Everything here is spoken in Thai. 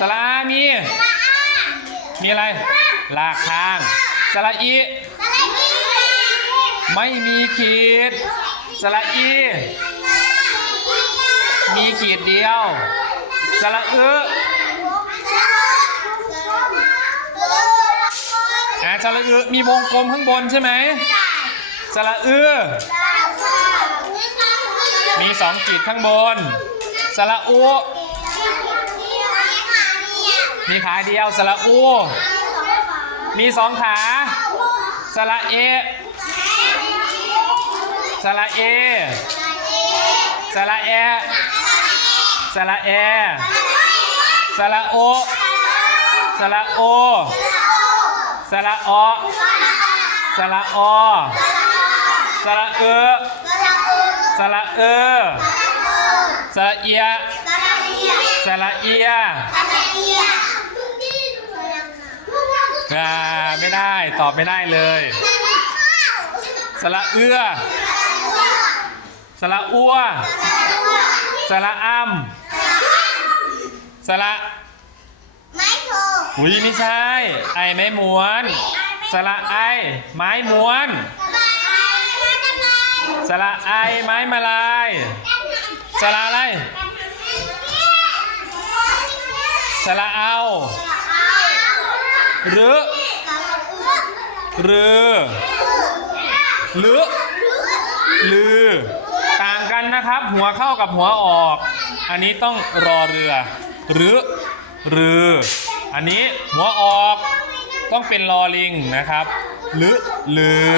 สระอามี มีอะไรลากทาง สระอี ไม่มีขีด สระอี มีขีดเดียว สระอึอ่าสระอึมีวงกลมข้างบนใช่ไหมสระอึมีสองขีดข้างบน สระอุ มีขาเดียวสระอู มีสองขา สระเอ สระเอ สระแอ สระแอ สระโอ สระโอ สระออสระออสระเออสระเออสระเอียสระเอียอ่าไม่ได้ตอบไม่ได้เลยสระเอื้อสระอัวสระอ้ำสระไม่ถูกอุ้ยไม่ใช่ ไอไม้ม้วน สระไอ ไม้ม้วน สระไอไม้มาลายสระอะไรสระเอา หรือ หรือ หรือลือ ต่างกันนะครับ หัวเข้ากับหัวออก อันนี้ต้องรอเรือ หรือรือ อันนี้หัวออกต้องเป็นรอลิงนะครับ หรือลือ